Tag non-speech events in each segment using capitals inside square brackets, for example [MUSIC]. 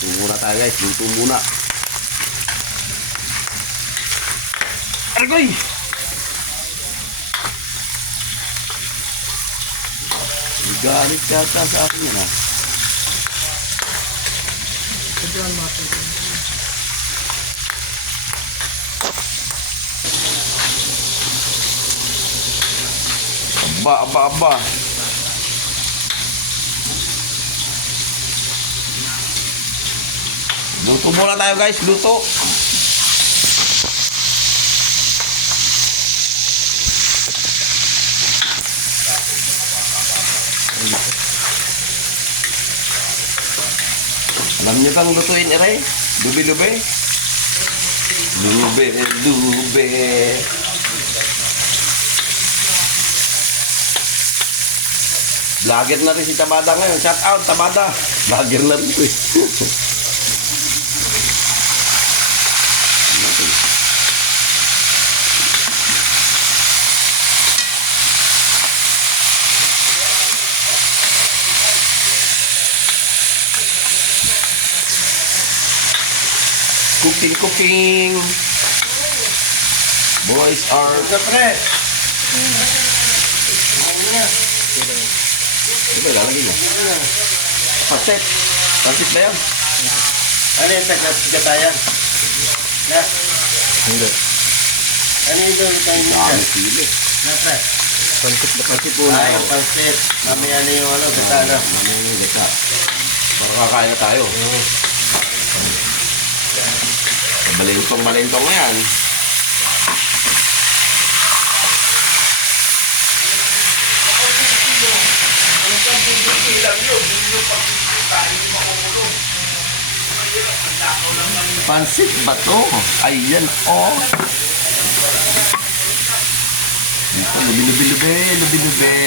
Luto muna tayo guys. Luto muna. Argoy! Galit yata sa akin yun ah. Aba, aba, aba. Luto muna tayo guys, luto. Alam niyo kang lutuin, Ere? Lubi-lubi? Lube, lube. Vlogger na rin si Tabada ngayon. Shout out, Tabada. Vlogger na rin. [LAUGHS] Cooking, cooking. Boys are... Pre, Ito ba, lalagay mo? Paset. Paset ba yan? ano yung taga-gatayan? Na, Hindi. ano yung mo Dami sili. Na, pre. Na Paset po Ay, na. pansit. Mamaya na yung ano, gata na. Ano yung gata? Para kakain na tayo. Malintong malintong na yan. Pansit ba to? Ayan, oh. Dito, lubi-lubi-lubi, lubi-lubi.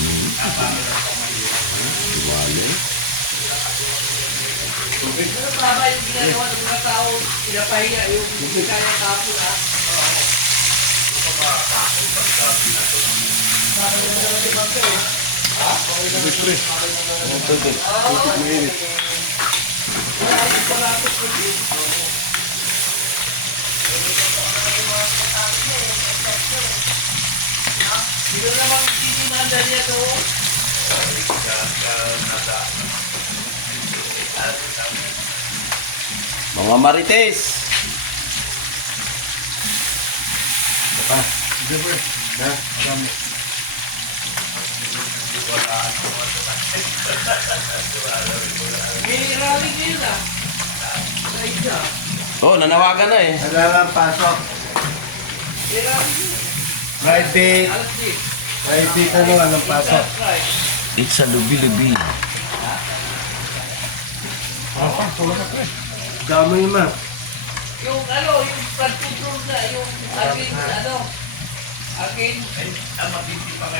Diwali. Tama yung ginagawa ng mga tao, pinapahinga yung hindi kaya tapon ah. Sino namang titimanda niya to? Mga marites. Hindi, pre. Na. May rally ngayon ah. Sa isa. Oh, nanawagan na eh. Wala lang pasok. May rally ngayon. Friday, Alas 10. Friday ka nung anong pasok. Right. It's a lubi-lubi. Dami naman. Yung ano, yung flood control na, yung akin, ano, akin,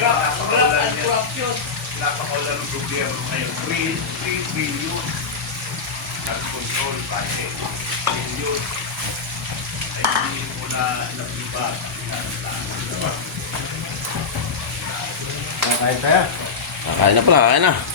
grab, grab and corruption. napakawala ng gobyerno ngayon. 3, 3 billion at control budget. Billion. Ay hindi mo na napiba. Kakain tayo. Kakain na pala, kakain na.